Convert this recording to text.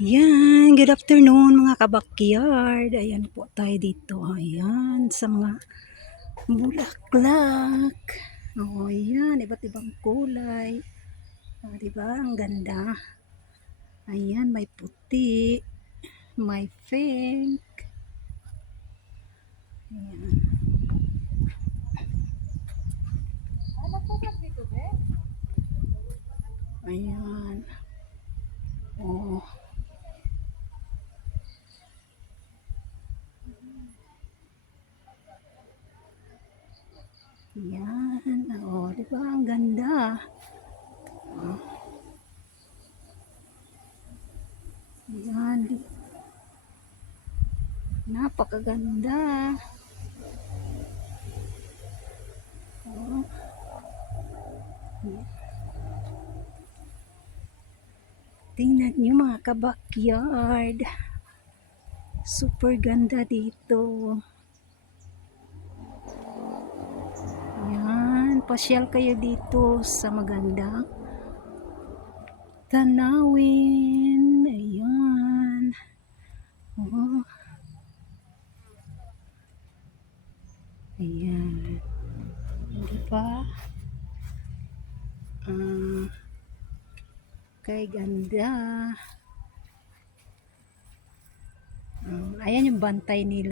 Yan, good afternoon mga kabakyard. Ayan po tayo dito. Ayan, sa mga bulaklak. O, ayan, iba't ibang kulay. O, diba? Ang ganda. Ayan, may puti. May pink. Ayan. Ayan. Oh. Yan. Oh, di ba? Ang ganda. Oh. Yan. di- Napakaganda. Oh. Tingnan nyo mga kabakyard. Super ganda dito. Yan, pasyal kayo dito sa magandang tanawin. Ayan. Oh. Ayan. Di ba? Ah, kay ganda. Ah, ayan yung bantay nila.